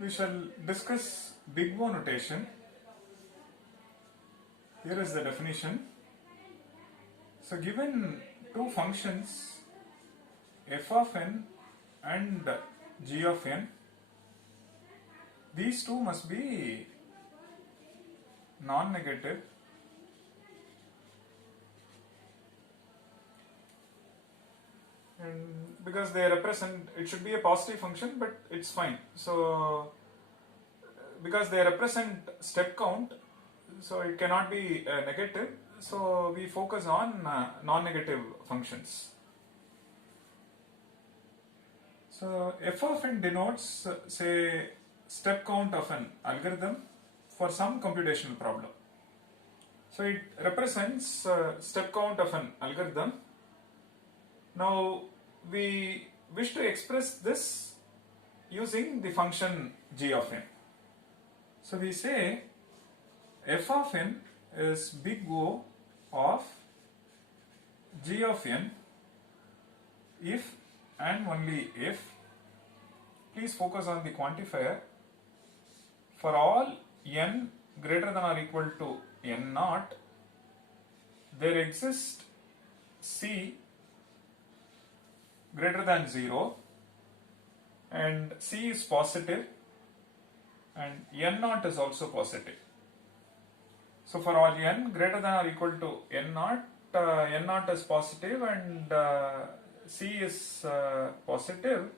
we shall discuss big O notation. Here is the definition. So given two functions f of n and g of n, these two must be non-negative and because they represent, it should be a positive function but it's fine. So because they represent step count, so it cannot be negative, so we focus on non-negative functions. So f of n denotes say step count of an algorithm for some computational problem. So it represents step count of an algorithm. Now we wish to express this using the function g of n. So we say f of n is big O of g of n if and only if, please focus on the quantifier, for all n greater than or equal to n naught, there exists c greater than 0 and c is positive and n naught is also positive. So for all n greater than or equal to n naught is positive and c is positive.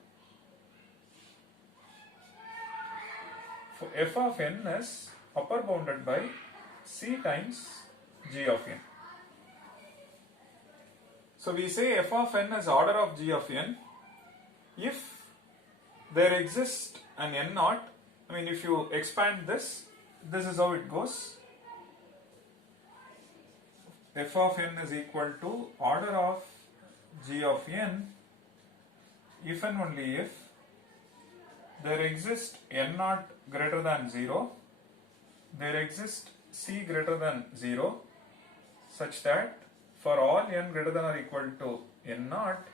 For f of n is upper bounded by c times g of n. So we say f of n is order of g of n if there exists an n naught. I mean, if you expand this, this is how it goes. F of n is equal to order of g of n if and only if there exists n naught greater than 0, there exists c greater than 0, such that for all n greater than or equal to n naught,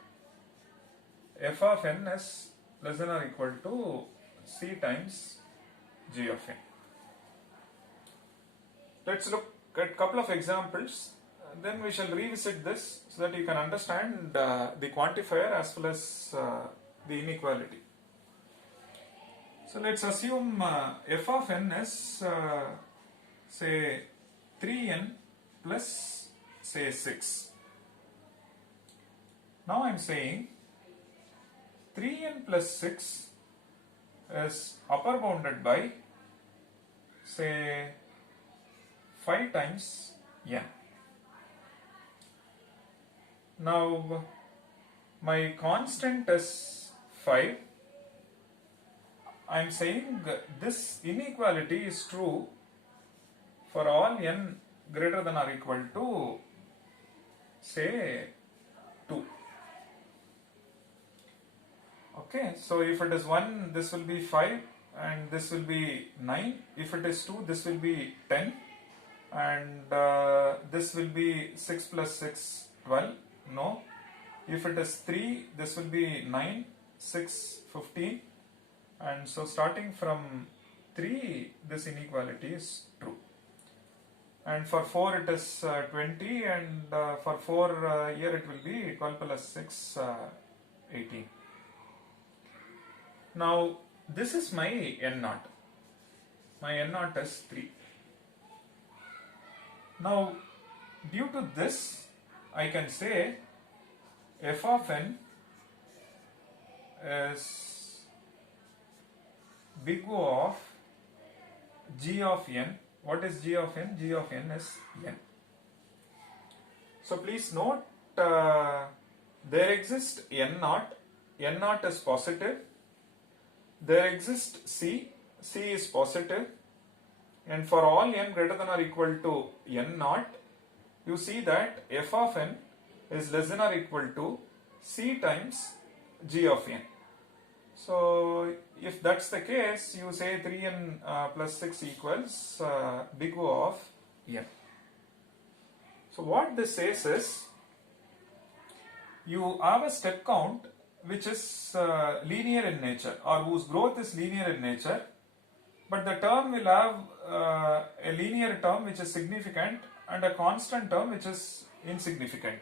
f of n is less than or equal to c times g of n. Let's look at a couple of examples, then we shall revisit this so that you can understand the quantifier as well as the inequality. So let's assume f of n is say 3n plus say 6. Now I am saying 3n plus 6 is upper bounded by say 5 times n. Now my constant is 5. I am saying this inequality is true for all n greater than or equal to say 2. Okay, so if it is 1, this will be 5 and this will be 9. If it is 2, this will be 10 and this will be 6 plus 6, 12. No. If it is 3, this will be 9, 6, 15. And so starting from 3, this inequality is true. And for 4 it is 20 and for 4 here it will be 12 plus 6, 18. Now this is my n naught. My n naught is 3. Now due to this, I can say f of n is big O of g of n. What is g of n? G of n is n. So please note there exists n naught. N naught is positive. There exists c. C is positive. And for all n greater than or equal to n naught, you see that f of n is less than or equal to c times g of n. So if that's the case, you say 3n plus 6 equals big O of n. So what this says is, you have a step count which is linear in nature or whose growth is linear in nature, but the term will have a linear term which is significant and a constant term which is insignificant.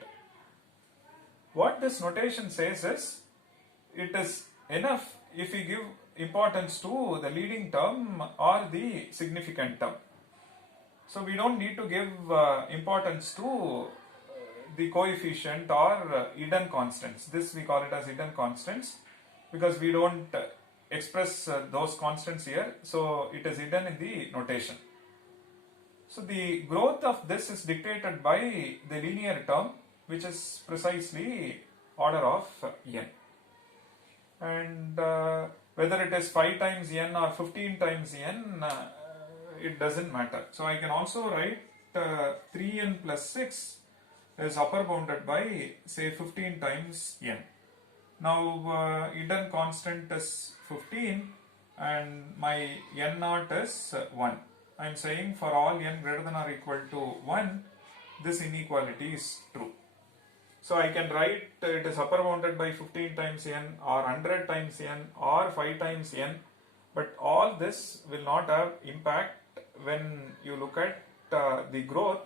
What this notation says is, it is enough if we give importance to the leading term or the significant term. So we don't need to give importance to the coefficient or hidden constants. This we call it as hidden constants because we don't express those constants here, so it is hidden in the notation. So the growth of this is dictated by the linear term, which is precisely order of n. And whether it is 5 times n or 15 times n, it doesn't matter. So I can also write 3n plus 6 is upper bounded by, say, 15 times n. Now hidden constant is 15 and my n naught is 1. I am saying for all n greater than or equal to 1, this inequality is true. So I can write it is upper bounded by 15 times n or 100 times n or 5 times n, but all this will not have impact when you look at the growth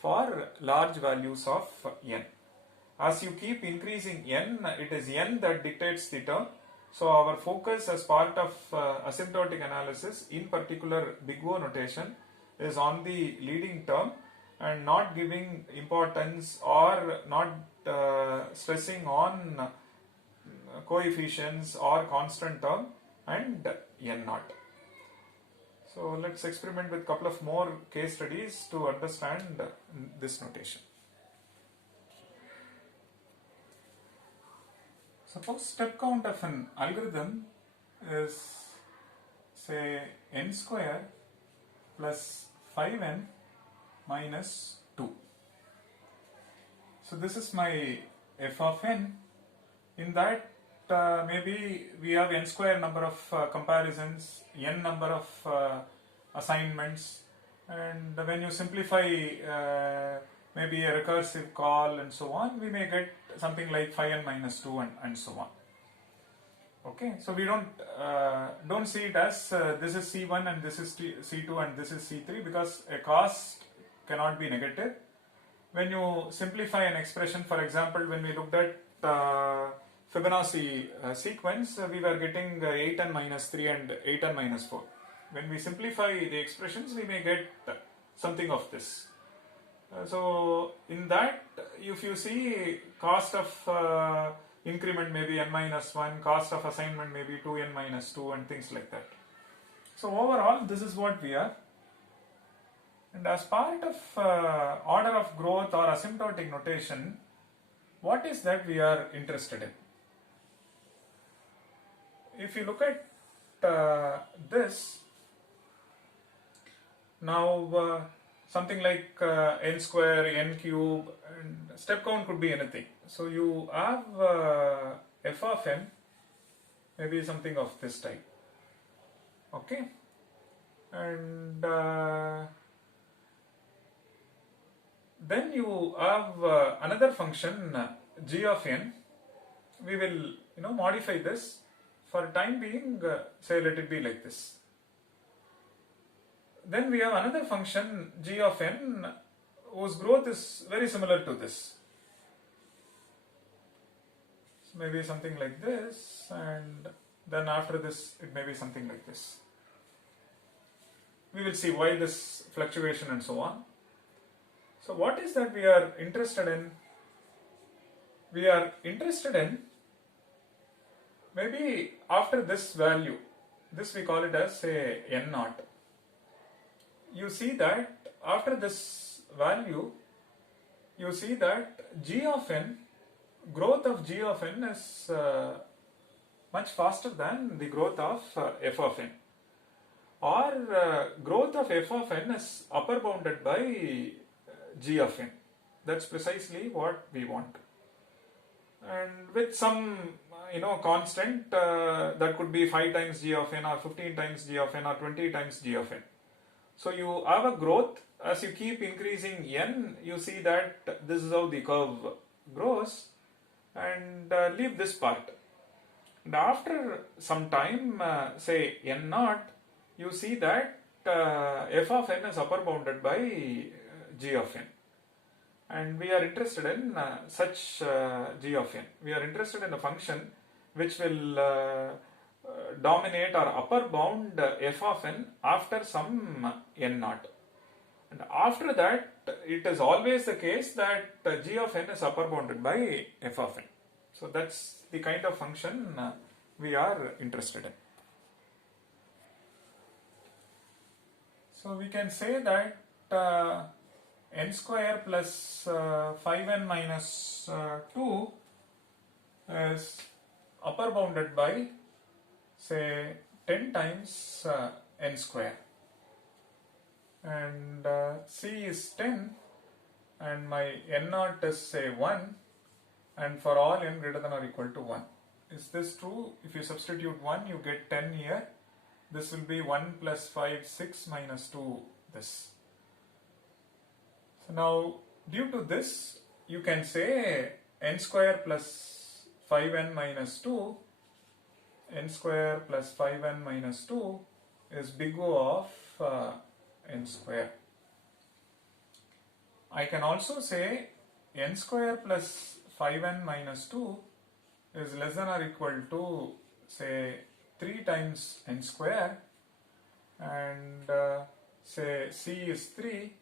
for large values of n. As you keep increasing n, it is n that dictates the term. So our focus as part of asymptotic analysis, in particular big O notation, is on the leading term and not giving importance or not stressing on coefficients or constant term and n naught. So let's experiment with a couple of more case studies to understand this notation. Suppose step count of an algorithm is, say, n square plus 5n minus 2. So this is my f of n. In that maybe we have n square number of comparisons, n number of assignments, and when you simplify maybe a recursive call and so on, we may get something like 5n minus 2 and so on. Okay, so we don't see it as this is C1 and this is C2 and this is C3, because a cost cannot be negative. When you simplify an expression, for example, when we looked at Fibonacci sequence, we were getting 8n minus 3 and 8n minus 4. When we simplify the expressions, we may get something of this. So in that, if you see cost of increment maybe n minus 1, cost of assignment maybe 2n minus 2 and things like that. So overall, this is what we are. And as part of order of growth or asymptotic notation, what is that we are interested in? If you look at this, now something like n square, n cube, and step count could be anything. So you have f of n, maybe something of this type. Okay, and then you have another function g of n. We will modify this for time being. Say let it be like this. Then we have another function g of n whose growth is very similar to this. So maybe something like this, and then after this it may be something like this. We will see why this fluctuation and so on. So what is that we are interested in? We are interested in maybe after this value, this we call it as, say, n naught. You see that after this value, you see that g of n, growth of g of n is much faster than the growth of f of n, or growth of f of n is upper bounded by g of n. That's precisely what we want. And with some constant that could be 5 times g of n or 15 times g of n or 20 times g of n. So you have a growth. As you keep increasing n, you see that this is how the curve grows, and leave this part. And after some time, say n naught, you see that f of n is upper bounded by g of n. And we are interested in such g of n. We are interested in a function which will dominate or upper bound f of n after some n naught. And after that, it is always the case that g of n is upper bounded by f of n. So that's the kind of function we are interested in. So we can say that n square plus 5n minus 2 is upper bounded by, say, 10 times n square. And c is 10 and my n naught is, say, 1, and for all n greater than or equal to 1. Is this true? If you substitute 1, you get 10 here. This will be 1 plus 5, 6 minus 2, this. So now, due to this, you can say n square plus 5n minus 2, n square plus 5n minus 2 is big O of n square. I can also say n square plus 5n minus 2 is less than or equal to, say, 3 times n square, and say c is 3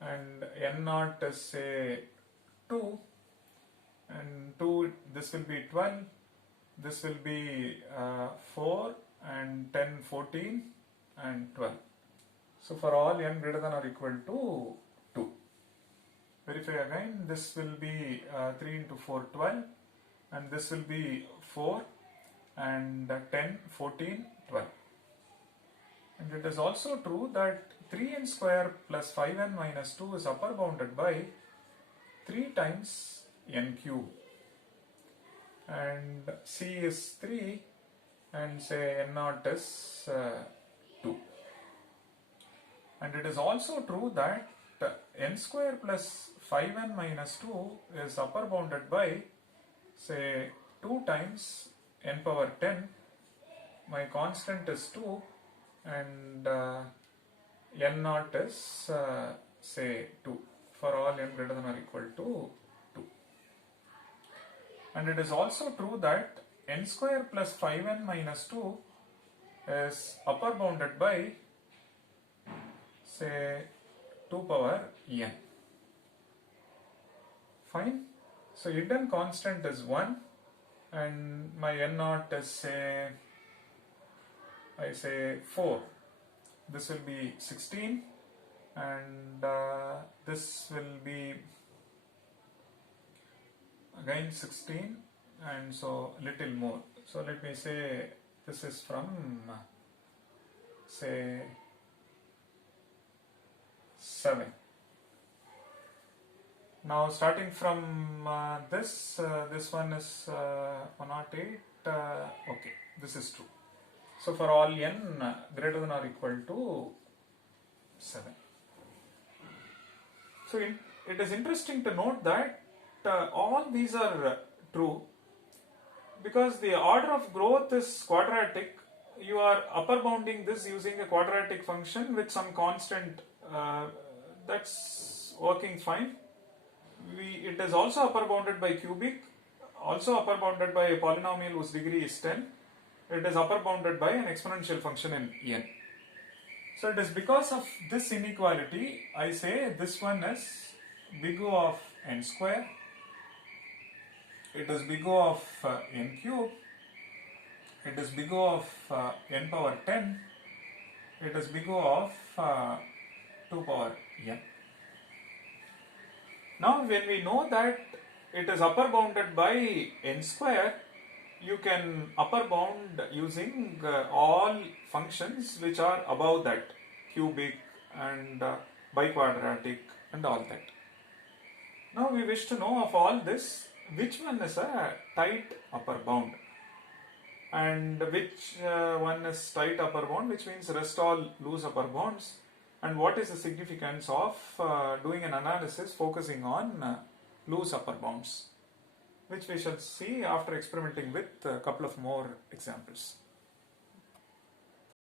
and n naught is, say, 2, and 2, this will be 12, this will be 4, and 10, 14, and 12. So for all n greater than or equal to 2. Verify again, this will be 3 into 4, 12, and this will be 4, and 10, 14, 12. And it is also true that 3n square plus 5n minus 2 is upper bounded by 3 times n cube. And c is 3 and, say, n naught is 2. And it is also true that n square plus 5n minus 2 is upper bounded by, say, 2 times n power 10. My constant is 2 and n naught is, say, 2 for all n greater than or equal to 2. And it is also true that n square plus 5n minus 2 is upper bounded by, say, 2 power n. Fine. So hidden constant is 1 and my n naught is, say, I say 4. This will be 16 and this will be again 16, and so little more. So let me say this is from, say, 7. Now starting from this one is 108, okay, this is true. So for all n greater than or equal to 7. So it is interesting to note that all these are true because the order of growth is quadratic. You are upper bounding this using a quadratic function with some constant, that's working fine. It is also upper bounded by cubic, also upper bounded by a polynomial whose degree is 10. It is upper bounded by an exponential function in n. So it is because of this inequality I say this one is big O of n square, it is big O of n cube, it is big O of n power 10, it is big O of 2 power n. Now when we know that it is upper bounded by n square, you can upper bound using all functions which are above that, cubic and biquadratic and all that. Now we wish to know of all this, which one is a tight upper bound and which one is tight upper bound, which means rest all loose upper bounds, and what is the significance of doing an analysis focusing on loose upper bounds, which we shall see after experimenting with a couple of more examples.